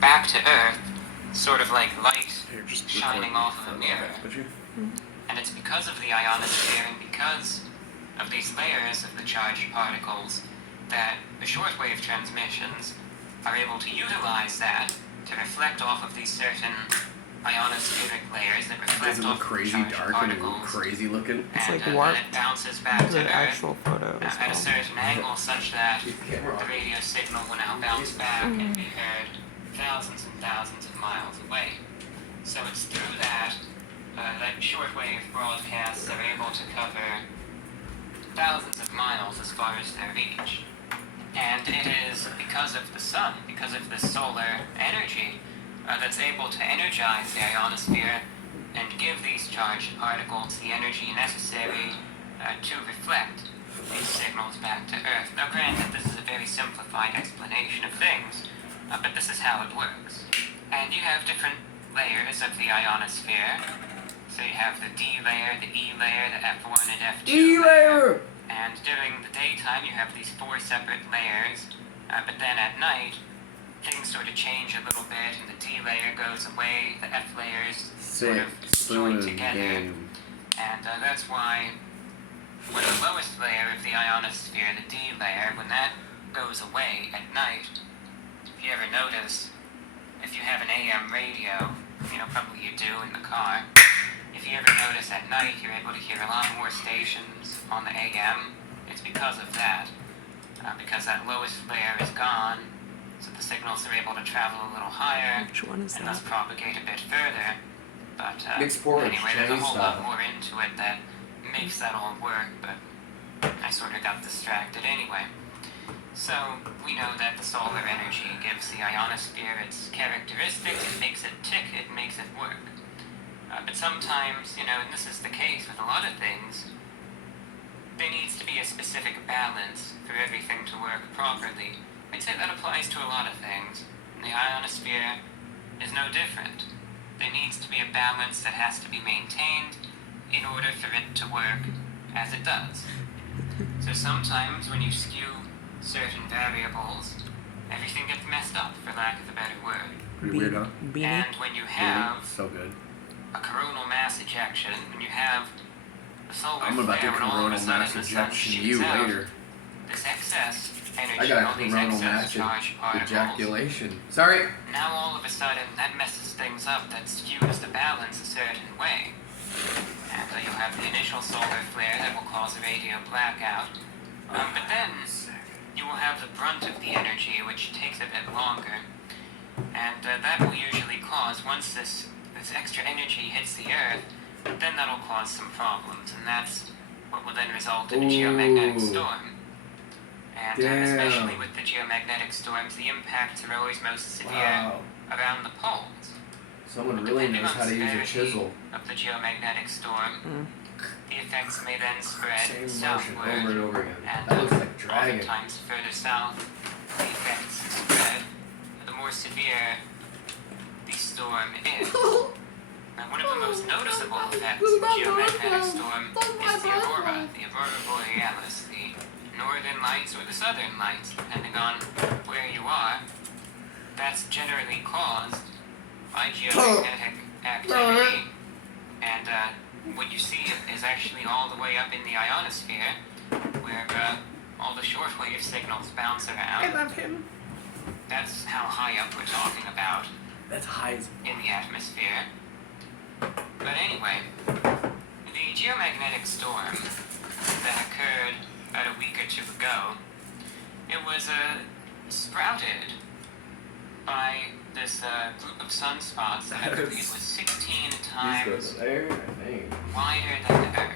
back to Earth, sort of like light shining off of a mirror. And it's because of the ionosphere and because of these layers of the charged particles that the shortwave transmissions are able to utilize that to reflect off of these certain ionospheric layers that reflect off crazy charged dark particles. and crazy looking. It's And like warped. then it bounces back to The Earth actual photo is at a called. certain angle such that the radio signal will now bounce back and be heard thousands and thousands of miles away. So it's through that that shortwave broadcasts are able to cover thousands of miles as far as their reach. And it is because of the sun, because of the solar energy, that's able to energize the ionosphere and give these charged particles the energy necessary to reflect these signals back to Earth. Now granted, this is a very simplified explanation of things, but this is how it works. And you have different layers of the ionosphere. So you have the D layer, the E layer, the F1 and F2 E-layer! And during the daytime you have these 4 separate layers, but then at night things sort of change a little bit and the D layer goes away, the F layers sort of join together. And that's why when the lowest layer of the ionosphere, the D layer, when that goes away at night, if you ever notice, if you have an AM radio, probably you do in the car, if you ever notice at night you're able to hear a lot more stations on the AM, it's because of that. Because that lowest layer is gone, so the signals are able to travel a little higher Which one is and that? thus propagate a bit further. But Mixed porridge, anyway, there's a Chinese whole lot style. more into it that makes that all work, but I sort of got distracted anyway. So, we know that the solar energy gives the ionosphere its characteristics, it makes it tick, it makes it work. But sometimes, and this is the case with a lot of things, there needs to be a specific balance for everything to work properly. I'd say that applies to a lot of things. And the ionosphere is no different. There needs to be a balance that has to be maintained in order for it to work as it does. So sometimes when you skew certain variables, everything gets messed up, for lack of a better word. Pretty weird, huh? Beanie. And when you have So good. a coronal mass ejection, when you have the solar I'm about to flare, when all of a coronal sudden mass the sun ejection shoots you out, later. this excess I energy, got all a these coronal excess mass charged particles, ejaculation. Sorry. now all of a sudden that messes things up, that skews the balance a certain way. And you'll have the initial solar flare that will cause a radio blackout. But then you will have the brunt of the energy, which takes a bit longer. And that will usually cause, once this extra energy hits the Earth, then that'll cause some problems. And that's what will then result in a geomagnetic Ooh. storm. And Damn. especially with the geomagnetic storms, the impacts are always most severe Wow. around the poles. Someone really Depending knows on how to use a severity chisel. of the geomagnetic storm, the effects may then spread Same motion southward, over and over again. and That looks like dragon. oftentimes further south, the effects spread, the more severe the storm is. Now, one of the most noticeable effects of a geomagnetic storm is the aurora borealis, the northern lights or the southern lights, depending on where you are. That's generally caused by geomagnetic activity, and what you see is actually all the way up in the ionosphere, where all the shortwave signals bounce around. I love him. That's how high up we're talking about That's high as in the atmosphere. But anyway, the geomagnetic storm that occurred about a week or two ago, it was sprouted by this group of sunspots that I believe was 16 times there, I think. wider than the Earth.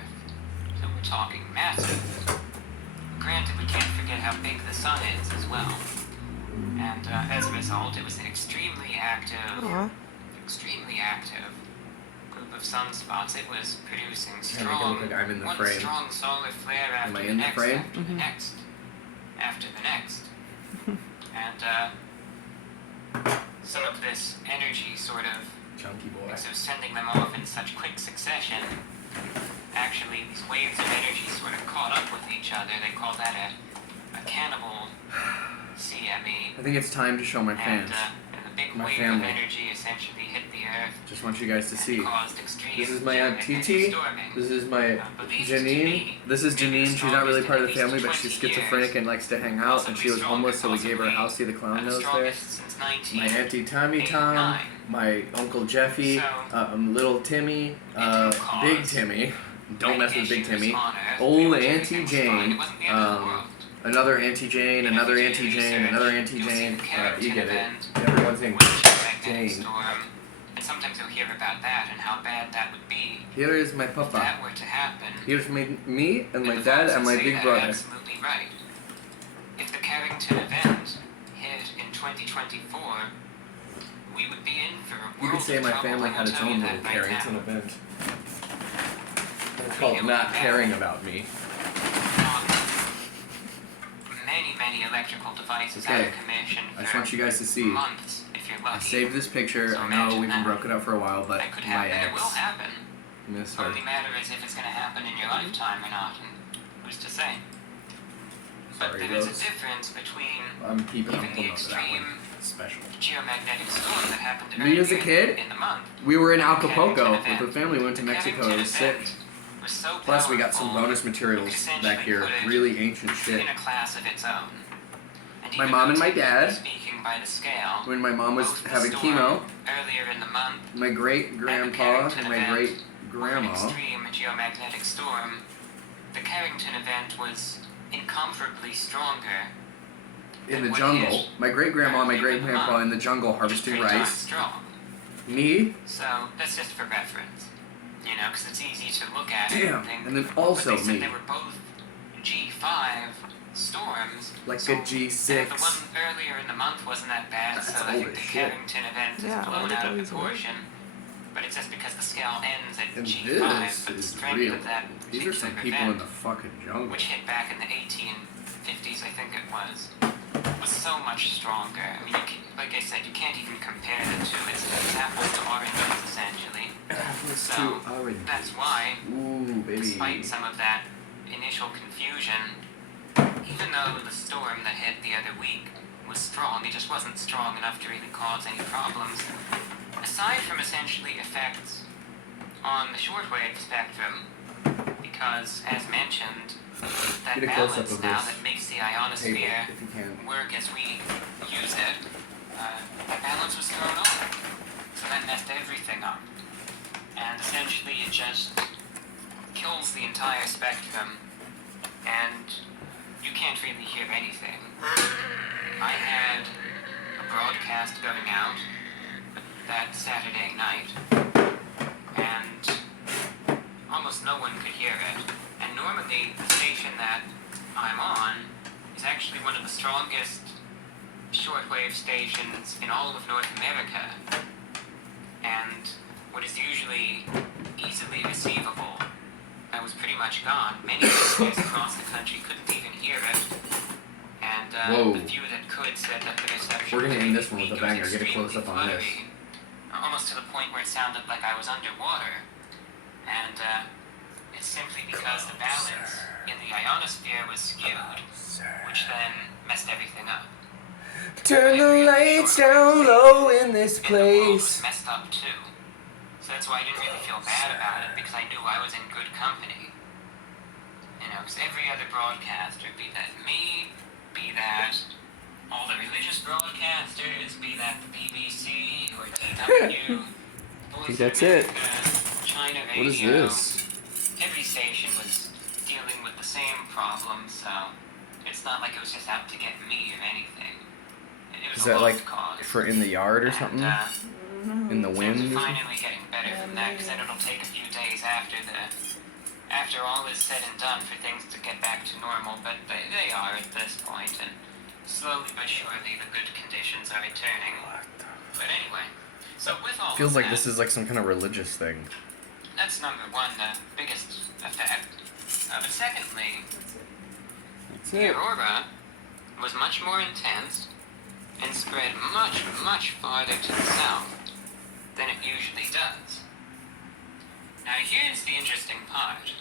So we're talking massive. Granted, we can't forget how big the sun is as well. And as a result, it was an extremely active Aw. group of sunspots. It was producing Trying to make it strong, look like I'm in the one frame. strong solar flare after Am I the in the next, frame? after the next, after the next. And some of this energy sort of, Chunky boy. so sending them off in such quick succession, actually these waves of energy sort of caught up with each other. They call that a cannibal CME. I think it's time to show my And fans. the big My wave family. of energy essentially hit the Earth Just want you guys to and see. caused extreme This is my Aunt geomagnetic TT. storming. This is my Believed to Janine. be This is maybe Janine. She's not really strongest part in of the at family, least but she's 20 schizophrenic years. and likes to hang out. And she was Possibly homeless, so we gave her a stronger, house. See the clown the nose there? strongest since 19. My auntie Tommy Tom, my uncle Jeffy, little Timmy, Big Timmy. Don't mess with Big Timmy. Old Auntie Jane. Another Auntie Jane, another Auntie Jane, another Auntie Jane. You get it. Everyone's named Jane. And sometimes you'll hear about that and how bad that would be Here is my if papa. that were to happen. Here's me and my the dad folks and that my say big that are brother. absolutely right. If the Carrington event hit in 2024, we would be in for a world You could say of my trouble, family I will had its tell you own that little right Carrington now. event. It's called not caring about me. Many electrical devices Okay. out of commission I just for want you guys to see. months, if you're I lucky. saved this picture. So I know imagine we've been that. broken up for a while, but That could my happen. It ex. will happen. Miss The her. only matter is if it's going to happen in your lifetime or not, and who's to say? But Sorry, there is a Rose. difference between I'm keeping even up the on that extreme one. Special. geomagnetic storm that happened Me earlier as a kid? in the month. We were in Carrington Acapulco event. with the family. We went to The Mexico. It Carrington was sick. event was so Plus, we got some powerful, bonus materials back here. Really ancient shit. in a class of its own. And My even mom though and my technically dad, speaking by the scale, when my mom was both the having storm chemo, earlier in the month my great grandpa and my great were an grandma. extreme geomagnetic storm, the Carrington event was incomparably stronger. In the What jungle. is? My great grandma and my great grandpa in the jungle Which is harvesting pretty darn rice. strong. Me? So that's just for reference, you know, because it's easy to look at it Damn. and think. And then but also they said me. they were both G5 storms. Like so, a and G6. the one earlier in the month wasn't that bad, That's so I old think as the shit. Carrington event Yeah, is blown all the out of days away. proportion. But it's just because the scale ends at And G5, this but the is strength real. of that These are some particular people in event, the fucking jungle. which hit back in the 1850s, I think it was so much stronger. I mean, like I said, you can't even compare the two. It's apples to oranges, essentially. Apples So, to orange. that's why, Ooh, baby. despite some of that initial confusion, even though the storm that hit the other week was strong, it just wasn't strong enough to really cause any problems. Aside from essentially effects on the shortwave spectrum, because, as mentioned, that Get a close-up balance of now this that makes the Table, ionosphere if you can. work as we use it, that balance was thrown off. So that messed everything up. And essentially it just kills the entire spectrum, and you can't really hear anything. I had a broadcast going out that Saturday night, and almost no one could hear it. And normally the station that I'm on is actually one of the strongest shortwave stations in all of North America, and what is usually easily receivable, that was pretty much gone. Many listeners across the country couldn't even hear it, and Whoa. the few that could said that the reception We're gonna was end this one with a weak. It was banger. Get a extremely close-up on this. fluttery, almost to the point where it sounded like I was underwater, and it's simply because the balance in the ionosphere was skewed, which then messed everything up. Turn the lights down low in this And the world was place. messed up too. So that's why I didn't really feel bad about it, because I knew I was in good company. You know, because every other broadcaster, be that me, be that all the religious broadcasters, be that the BBC or DW, Voice that's of it. America, China Radio. What is this? Every station was dealing with the same problem, so it's not like it was just out to get me or anything. It was Is a that lost like cause. for in the yard or something? And, In the things wind? are or something? finally getting better from that, because then it'll take a few days after all is said and done for things to get back to normal, but they are at this point, and slowly but surely the good conditions are returning. But anyway, so with all Feels of like that, this is like some kind of religious thing. that's number one, the biggest effect. But secondly, That's the aurora was much more intense and spread much, much farther to the south than it usually does. Now here's the interesting part.